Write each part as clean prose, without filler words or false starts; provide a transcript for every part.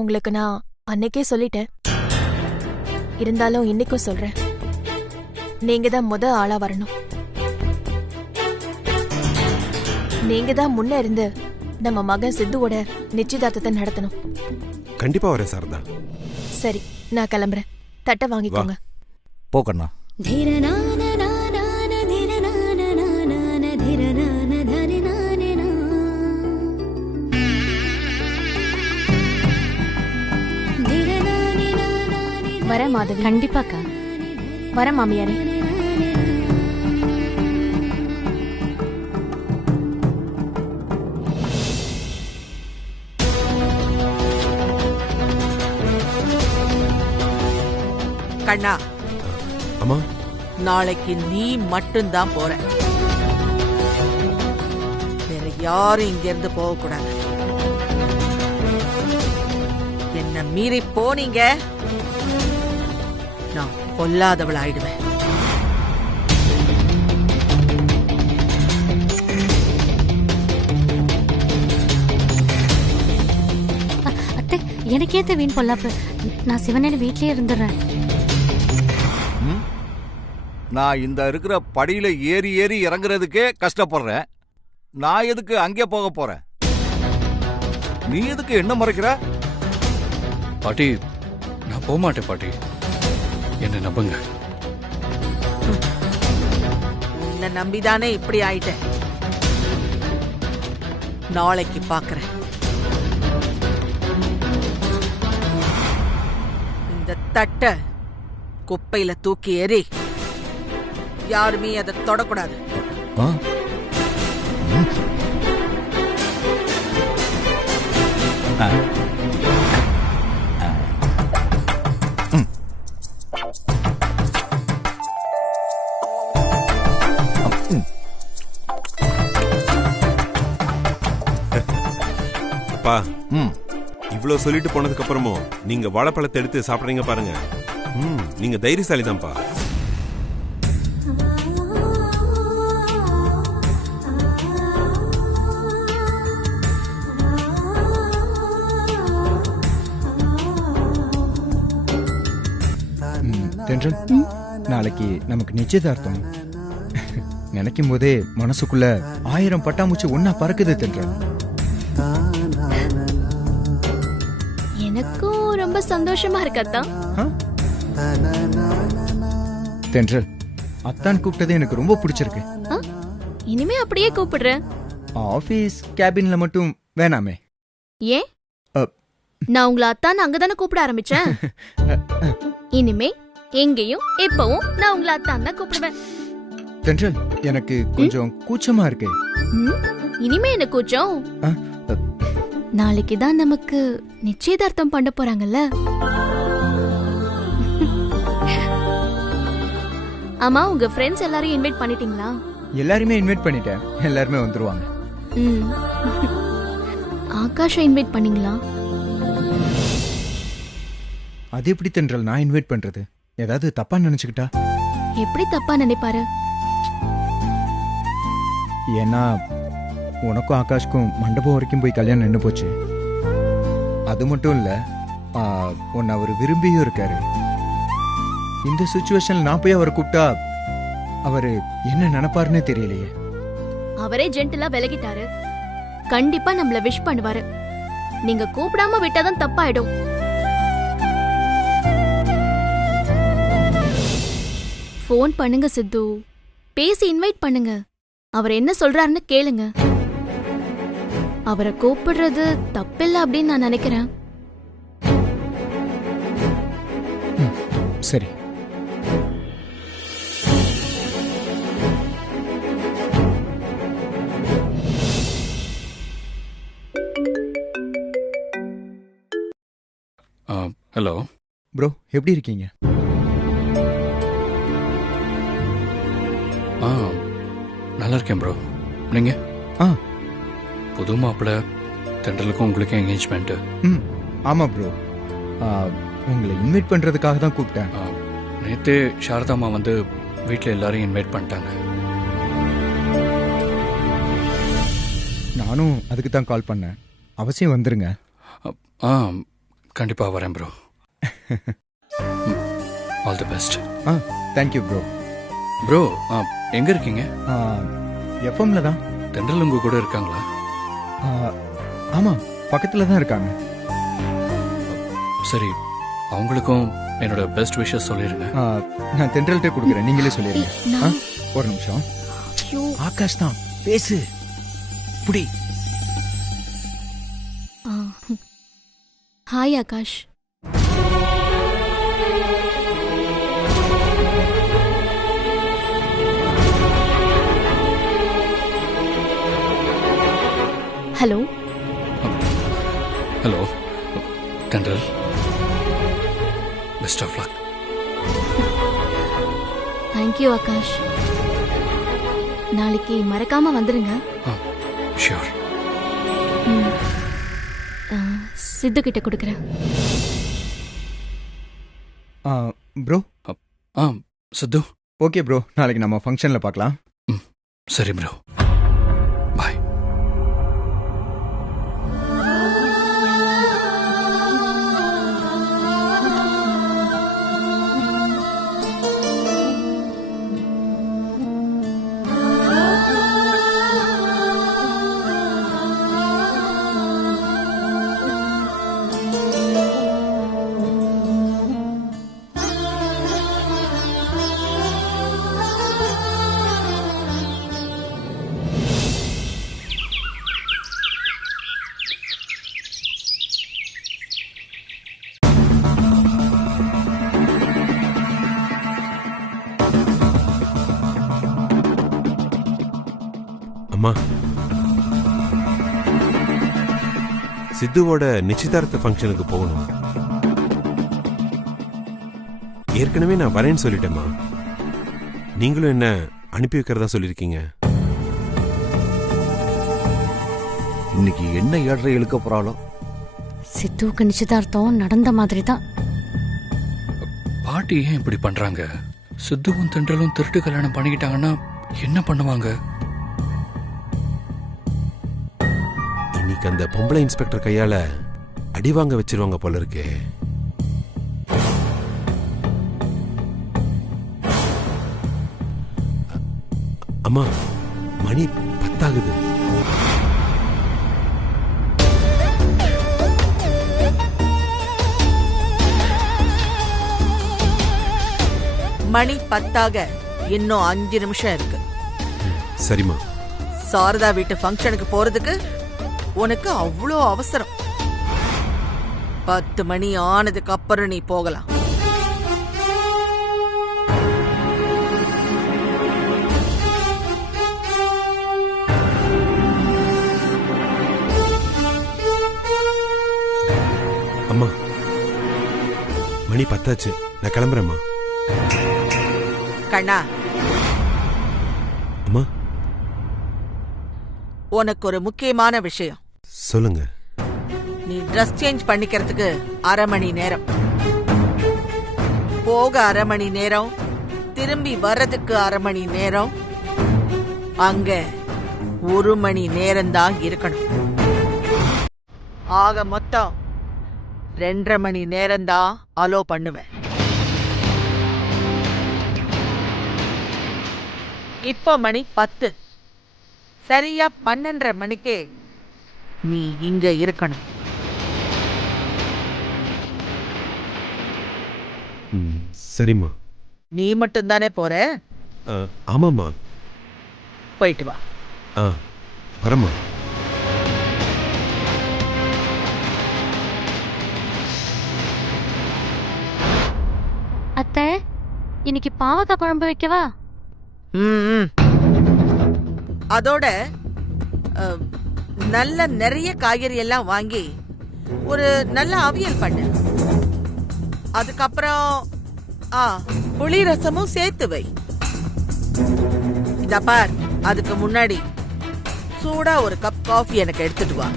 உங்களுக்கு நான் அன்னைக்கே சொல்லிட்டேன். இருந்தாலும் இன்னைக்கும் சொல்றேன். நீங்க தான் ஆளா வரணும். நீங்க தான் முன்ன இருந்து நம்ம மகன் சித்துவோட நிச்சயதார்த்தத்தை நடத்தணும். கண்டிப்பா வரேன் சாரதா. சரி, நான் கிளம்புறேன். தட்டை வாங்கிக்கோங்க. போக்கண்ணா. வர மாதவி. கண்டிப்பாக்கா. வர மாமியாரே. கண்ணா, அம்மா, நாளைக்கு நீ மட்டும்தான் போற. வேற யாரும் இங்க இருந்து போக கூடாது. என்ன மீறி போனீங்க, நான் கொல்லாதவள் ஆயிடுவேன். அத்தை, எனக்கேத்த வீண் பொல்லாப்பு. நான் சிவனேன்னு வீட்லயே இருந்துடுறேன். நான் இந்த இருக்கிற படியில ஏறி ஏறி இறங்குறதுக்கே கஷ்டப்படுறேன். நான் எதுக்கு அங்கே போக போறேன்? நீ எதுக்கு என்ன மறைக்கிற? பாட்டி, நான் போக மாட்டேன் பாட்டி, என்ன நம்புங்க. உன்னை நம்பிதானே இப்படி ஆயிட்டேன். நாளைக்கு பாக்குறேன். இந்த தட்டை குப்பையில தூக்கி எறி. யாருமே அதை தொடக்கூடாது. அப்பா, இவ்வளவு சொல்லிட்டு போனதுக்கு அப்புறமும் நீங்க வாழைப்பழத்தை எடுத்து சாப்பிடுறீங்க பாருங்க. நீங்க தைரியசாலி தான்ப்பா. தென்றல், நாளைக்கு நமக்கு நிச்சயதார்த்தம். நினைக்கும் போதே மனசுக்குள்ள 1000 பட்டாம்பூச்சி ஒன்னா பறக்குது தென்றல். எனக்கும் ரொம்ப சந்தோஷமா இருக்கத்தா. தென்றல், அத்தான் கூப்பிட்டது எனக்கு ரொம்ப பிடிச்சிருக்கு. இனிமே அப்படியே கூப்பிடுறேன். ஆபீஸ் கேபின்ல மட்டும் வேணாமே. ஏன்? நான் உங்களை அத்தான் அங்கதானே கூப்பிட ஆரம்பிச்சேன். இனிமே எங்கேயும் எப்பவும் நான் உங்களை அத்தான் தான் கூப்பிடுவேன். தென்றல், எனக்கு கொஞ்சம் கூச்சமா இருக்கு. இனிமே என்ன கூச்சம்? நாளைக்கு தான் நமக்கு நிச்சயதார்த்தம் பண்ண போறாங்கல்ல. ஆமா, உங்க ஃப்ரெண்ட்ஸ் எல்லாரையும் இன்வைட் பண்ணிட்டீங்களா? எல்லாருமே இன்வைட் பண்ணிட்டேன். எல்லாருமே வந்துருவாங்க. ஆகாஷை இன்வைட் பண்ணீங்களா? அது எப்படி தென்றல் நான் இன்வைட் பண்றது? ஏதாவது தப்பா நினைச்சுக்கிட்டா? எப்படி தப்பா நினைப்பாரு? ஏன்னா உனக்கும் ஆகாஷ்க்கும் மண்டபம் வரைக்கும் போய் கல்யாணம் நின்று போச்சு. அது மட்டும் இல்ல, உன்னை அவர் விரும்பியும் இருக்காரு. இந்த சிச்சுவேஷன்ல நான் போய் அவரை கூப்பிட்டா அவரு என்ன நினைப்பாருன்னு தெரியலையே. அவரே ஜென்டிலா விலகிட்டாரு. கண்டிப்பா நம்மள விஷ் பண்ணுவாரு. நீங்க கூப்பிடாம விட்டாதான் தப்பாயிடும். போன் பண்ணுங்க சித்து, பேசி இன்வைட் பண்ணுங்க. அவர் என்ன சொல்றாருன்னு கேளுங்க. அவரை கூப்பிடுறது தப்பில்லை அப்படின்னு நான் நினைக்கிறேன். சரி. ஹலோ ப்ரோ, எப்படி இருக்கீங்க? நல்லா இருக்கேன் ப்ரோ. நீங்க? புது மாப்பிள்ள, தென்றலுக்கும் உங்களுக்கும் என்கேஜ்மெண்ட். ஆமா ப்ரோ, உங்களை இன்வைட் பண்றதுக்காக தான் கூப்பிட்டேன். நேற்று சாரதாமா வந்து வீட்டில் எல்லாரையும் இன்வைட் பண்ணிட்டாங்க. நானும் அதுக்கு தான் கால் பண்ணேன். அவசியம் வந்துருங்க. கண்டிப்பா வரேன் bro. All the best. Thank you bro. Bro எங்க இருக்கீங்க? எஃப்எம்ல தான். தென்றல் உங்க கூட இருக்காங்களா? ஆமாம், பக்கத்தில் தான் இருக்காங்க. சரி, அவங்களுக்கும் என்னோட பெஸ்ட் விஷஸ் சொல்லிருங்க. நான் தென்றல்கிட்ட கொடுக்குறேன், நீங்களே சொல்லிடுங்க. நான்- ஒரு நிமிஷம். ஐயோ. ஆகாஷ் தான், பேசு. புடி. Hi Akash. Hello. Hello Thendral, best of luck. Thank you Akash. நாளைக்கு மறக்காம வந்துருங்க. ஷியோர். சித்து கிட்ட கொடுக்குறேன். ப்ரோ. சித்து. ஓகே ப்ரோ, நாளைக்கு நம்ம ஃபங்க்ஷனில் பார்க்கலாம். சரி ப்ரோ, பாய். அம்மா, சித்துவோட நிச்சயதார்த்த ஃபங்க்ஷனுக்கு போகணும். ஏற்கனவே நான் வரேன்னு சொல்லிட்டேம்மா. நீங்களும் என்ன அனுப்பி வைக்கிறதா சொல்லியிருக்கீங்க. இன்னைக்கு என்ன ஏழரை இழுக்க போறாளோ? சித்துவுக்கு நிச்சயதார்த்தம் நடந்த மாதிரி தான். பாட்டி ஏன் இப்படி பண்றாங்க? சித்துவும் தென்றலும் திருட்டு கல்யாணம் பண்ணிக்கிட்டாங்கன்னா என்ன பண்ணுவாங்க? இன்னைக்கு அந்த பொம்பளை இன்ஸ்பெக்டர் கையால அடி வாங்க வச்சிருவாங்க போல இருக்கே. அம்மா, மணி 10 ஆகுது. மணி 10 இன்னும் 5 நிமிஷம் இருக்கு. சரிம்மா. சாரதா வீட்டு ஃபங்க்ஷனுக்கு போறதுக்கு உனக்கு அவ்வளோ அவசரம். 10 மணி ஆனதுக்கு அப்புறம் நீ போகலாம். அம்மா, மணி 10 ஆச்சு, நான் கிளம்புறேம்மா. கண்ணா, அம்மா, உனக்கு ஒரு முக்கியமான விஷயம். சொல்லுங்க. நீ ட்ரெஸ் சேஞ்ச் பண்ணிக்கிறதுக்கு 1/2 மணி நேரம், போக 1/2 மணி நேரம், திரும்பி வர்றதுக்கு 1/2 மணி நேரம், அங்க 1 மணி நேரம் தான் இருக்கணும். ஆக மொத்தம் 2.5 மணி நேரம் தான் அலோ பண்ணுவேன். இப்போ மணி 10. சரியா 12:30 மணிக்கே நீ இங்க இருக்கணும். சரிம்மா. நீ மட்டும்தானே போற? ஆமாம்மா. போயிட்டு வா. வரம்மா. அத்தை, இன்னைக்கு பாவக்காய் குழம்பு வைக்கவா? அதோட நல்ல நிறைய காய்கறி எல்லாம் வாங்கி ஒரு நல்ல அவியல் பண்ணு. அதுக்கப்புறம் புளி ரசமும் சேர்த்து வை. இத பார், அதுக்கு முன்னாடி சூடா ஒரு கப் காஃபி எனக்கு எடுத்துட்டு வா.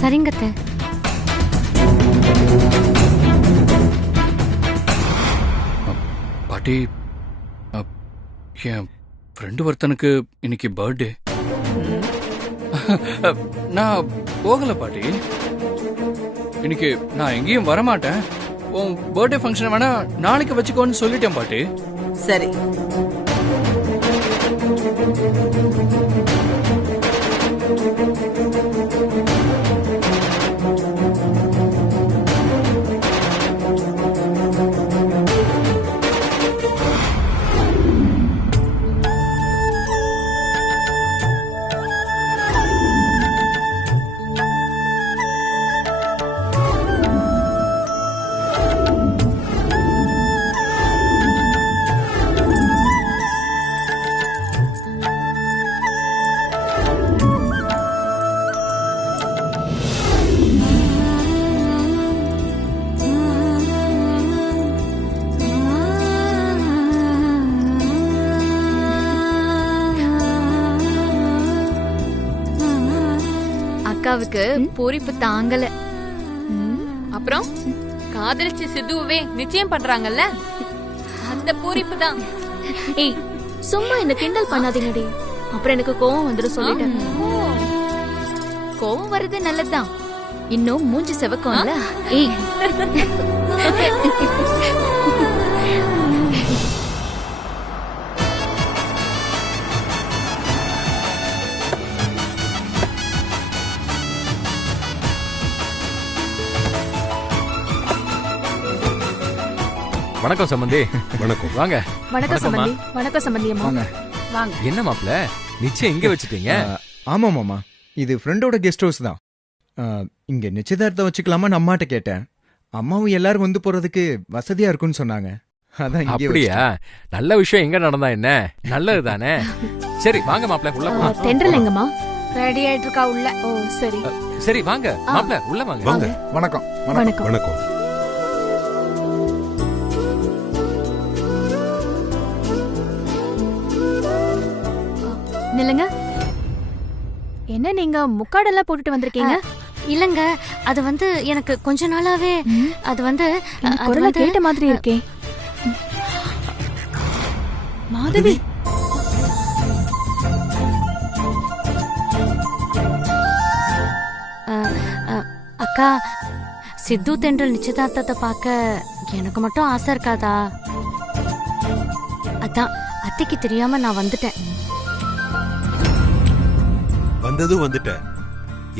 சரிங்க அத்தை. பாட்டி, என் ஃப்ரெண்டு ஒருத்தனுக்கு இன்னைக்கு பர்த்டே. நான் போகல பாட்டி. இன்னைக்கு நான் எங்கேயும் வரமாட்டேன். உன் பர்த்டே ஃபங்க்ஷன் வேணா நாளைக்கு வச்சுக்கோன்னு சொல்லிட்டேன் பாட்டி. சரி. அக்காவுக்கு பூரிப்பு தாங்கல. அப்புறம் காதலிச்சு சித்துவே நிச்சயம் பண்றாங்கல்ல, அந்த பூரிப்பு தான். ஏய் சும்மா என்ன கிண்டல் பண்ணாதீங்கடி, அப்புறம் எனக்கு கோவம் வந்துடும் சொல்லிட்டேன். கோவம் வருது நல்லதுதான், இன்னும் மூஞ்சி செவக்கும்ல. ஏய் வணக்கம் சம்பந்தி. வணக்கம். வாங்க. வணக்கம் சம்பந்தி. வணக்கம் சம்பந்தி அம்மா. வாங்க. என்ன மாப்ள நிச்சயம் இங்க வச்சிட்டீங்க? ஆமா மாமா, இது ஃப்ரெண்டோட கெஸ்ட் ஹவுஸ் தான். இங்க நிச்சயதார்த்தம் வச்சுக்கலாமா அம்மாட்ட கேட்டேன். அம்மாவும் எல்லாரும் வந்து போறதுக்கு வசதியா இருக்குன்னு சொன்னாங்க. அதான் இங்கே அப்படியா? நல்ல விஷயம் எங்க நடந்தா என்ன, நல்லது தானே. சரி வாங்க மாப்ள உள்ள போலாம். தென்றல் எங்கம்மா? ரெடி ஆயிட்டு இருக்கா உள்ள. ஓ சரி சரி வாங்க மாப்ள உள்ள வாங்க. வாங்க. வணக்கம். வணக்கம். வணக்கம். நில்லுங்க. என்ன நீங்க முக்காடெல்லாம் போட்டுட்டு வந்திருக்கீங்க? இல்லங்க, அது வந்து எனக்கு கொஞ்ச நாளாவே அது வந்து எனக்கு குரலை கேட்ட மாதிரி இருக்கே. மாதவி. அக்கா, சித்து தென்றல் நிச்சயதார்த்தத்தை பார்க்க எனக்கு மட்டும் ஆசை இருக்காதா? அதான் அத்தைக்கு தெரியாம நான் வந்துட்டேன். வந்ததும் வந்துட்ட.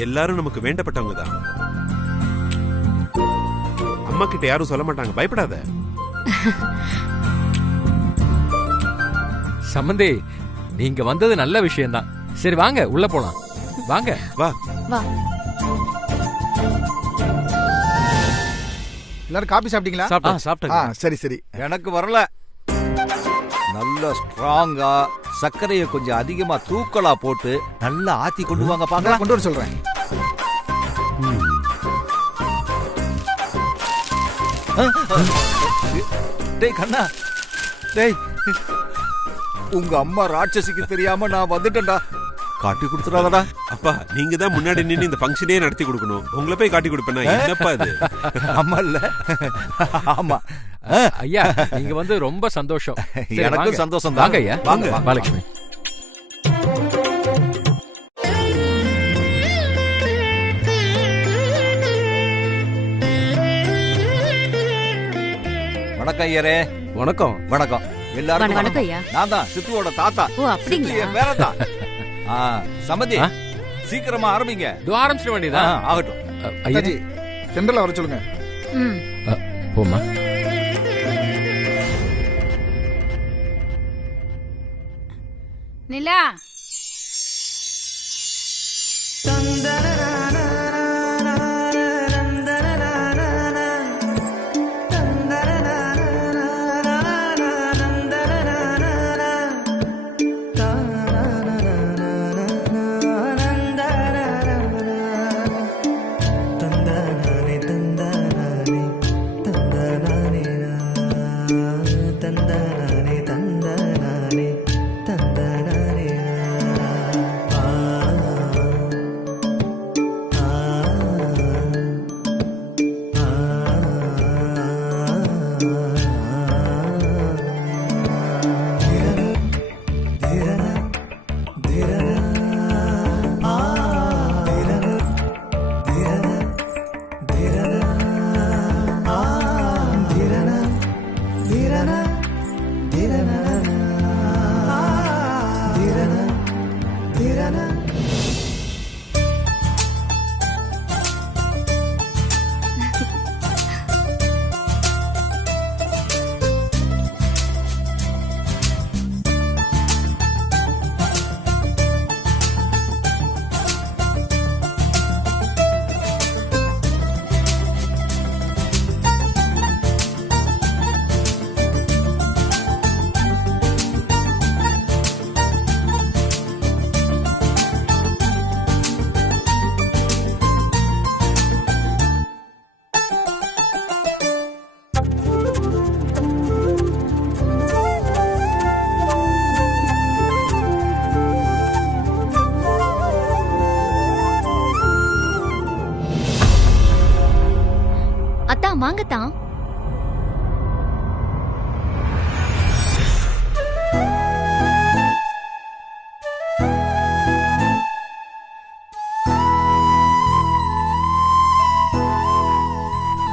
எல்லாரும் நமக்கு வேண்டப்பட்டவங்க தான். அம்மா கிட்ட யாரும் சொல்ல மாட்டாங்க, பயப்படாத. சம்பந்தி நீங்க வந்தது நல்ல விஷயம் தான். சரி வாங்க உள்ள போலாம். வாங்க. வா வா. எல்லாரும் காபி சாப்பிட்டீங்களா? சாப்பிட்டேன். சரி சரி. எனக்கு வரல. நல்ல ஸ்ட்ராங்கா சர்க்கரையை கொஞ்சம் அதிகமா தூக்கலா போட்டு நல்லா ஆத்தி கொண்டு வாங்க பாக்கலாம். கொண்டு வர சொல்றேன். டேய் கண்ணா, டேய் உங்க அம்மா ராட்சசிக்கு தெரியாம நான் வந்துட்டேன்டா. காட்டி கொடுத்துறாதடா. அப்பா, நீங்க தான் முன்னாடி நின்னு இந்த ஃபங்க்ஷனே நடத்தி கொடுக்கணும். உங்களை போய் காட்டி கொடுப்பேனா? என்னப்பா இது? அம்மா இல்ல. ஆமா ஐயா, நீங்க வந்து ரொம்ப சந்தோஷம். எனக்கும் சந்தோஷம் தான். வாங்க ஐயா. வாங்க மகாலட்சுமி. வணக்கம் ஐயரே. வணக்கம். வணக்கம் எல்லாரும். வணக்கம் ஐயா. நான் தான் சித்துவோட தாத்தா. ஓ அப்படிங்களா? வேறதா? சம்மதி சீக்கிரமா ஆரம்பிங்க. ஆரம்பிச்சிட வேண்டியதான். ஆகட்டும். ஐயா தென்றல வர சொல்லுங்க. போமா. நிலா. Did வாங்கத்தான்.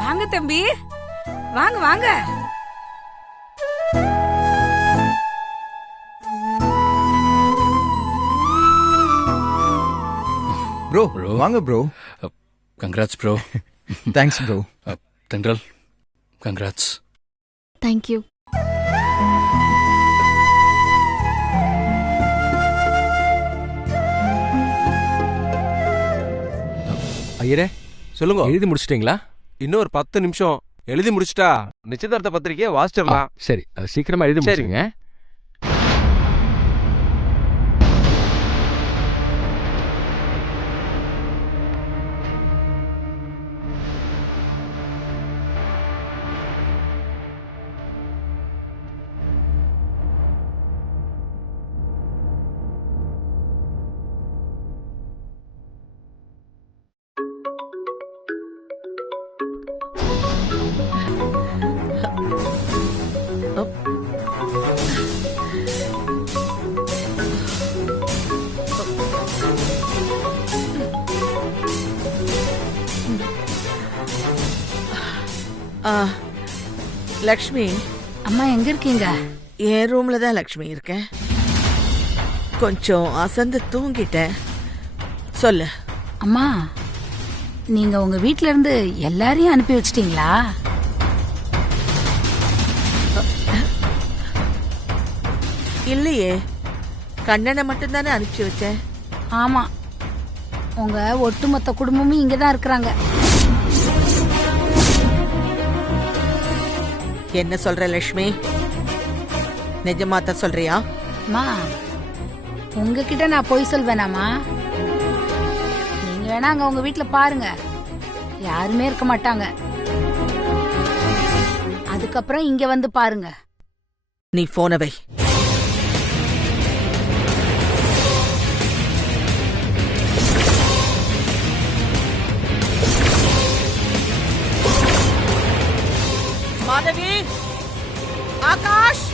வாங்க தம்பி, வாங்க வாங்க. ப்ரோ வாங்க bro. Congrats bro. Thanks bro. தென்றல், கங்க்ராட்ஸ். தேங்க்யூ. ஐயரே சொல்லுங்க. எழுதி முடிச்சிட்டீங்களா? இன்னும் ஒரு 10 நிமிஷம் எழுதி முடிச்சிட்டா நிச்சயதார்த்த பத்திரிக்கையை வாசிச்சிடலாம். சரி, அது சீக்கிரமா எழுதி முடிச்சிருங்க. லக்ஷ்மி, அம்மா எங்க இருக்கீங்க? என் ரூம்ல தான் லக்ஷ்மி இருக்கேன். கொஞ்சம் அசந்து தூங்கிட்டேன். சொல்லு. அம்மா, நீங்க உங்க வீட்ல இருந்து எல்லாரையும் அனுப்பி வச்சிட்டீங்களா? இல்லையே, கண்ணனை மட்டும்தானே அனுப்பிச்சு வச்சேன். ஆமா, உங்க ஒட்டுமொத்த குடும்பமும் இங்கதான் இருக்கிறாங்க. என்ன சொல்ற லட்சுமி? நிஜமாத்த சொல்றியா? அம்மா, உங்ககிட்ட நான் பொய் சொல்வேனாமா? நீங்க வேணா அங்க உங்க வீட்ல பாருங்க, யாருமே இருக்க மாட்டாங்க. அதுக்கப்புறம் இங்க வந்து பாருங்க. நீ போன வை. மாதவி, ஆகாஷ்,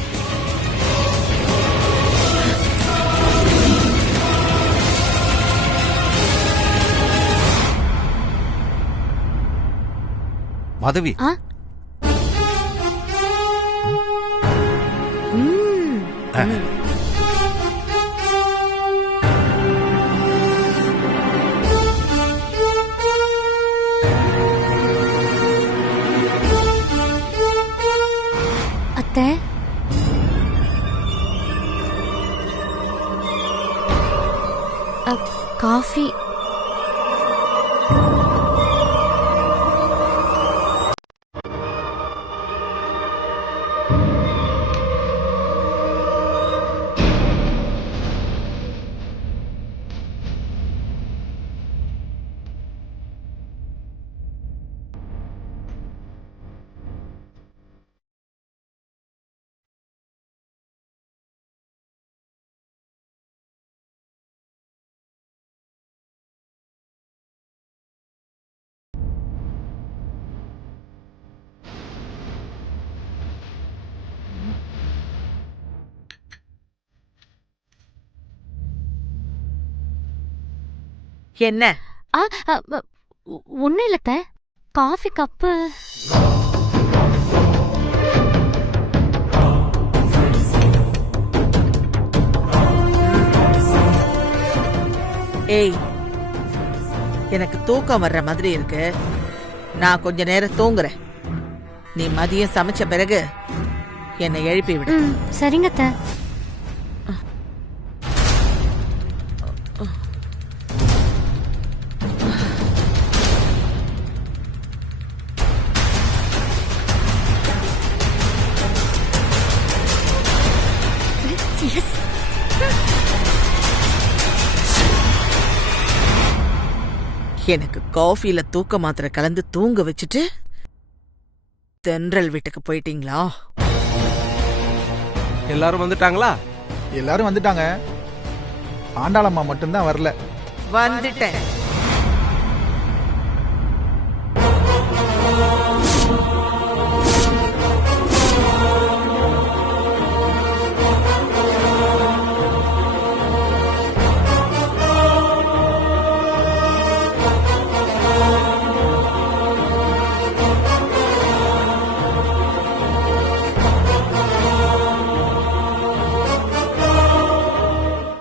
மாதவி. அத்தை, காஃபி. என்ன? ஒன்னும் இல்ல அத்தை, காஃபி கப்பு. ஏய், எனக்கு தூக்கம் வர்ற மாதிரி இருக்கு. நான் கொஞ்ச நேரம் தூங்குறேன். நீ மதியம் சமைச்ச பிறகு என்னை எழுப்பி விடு. சரிங்க அத்தை. எனக்கு காஃபில தூக்க மாத்திரை கலந்து தூங்க வச்சுட்டு தென்றல் வீட்டுக்கு போயிட்டீங்களா? எல்லாரும் வந்துட்டாங்களா? எல்லாரும் வந்துட்டாங்க. ஆண்டாளம்மா மட்டும்தான் வரல. வந்துட்டேன்.